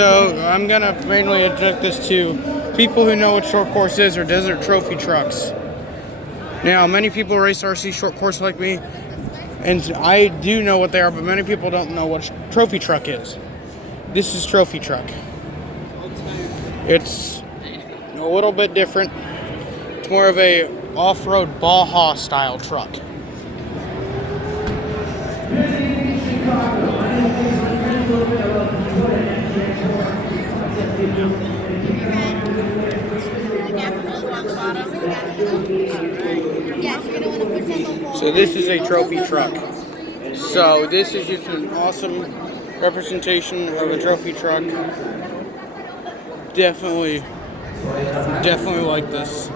So I'm gonna mainly inject this to people who know what short course is or desert trophy trucks. Now, many people race RC short course like me, and I do know what they are, but many people don't know what trophy truck is. This is trophy truck. It's a little bit different. It's more of a off-road Baja style truck. So this is a trophy truck. So this is just an awesome representation of a trophy truck. Definitely like this.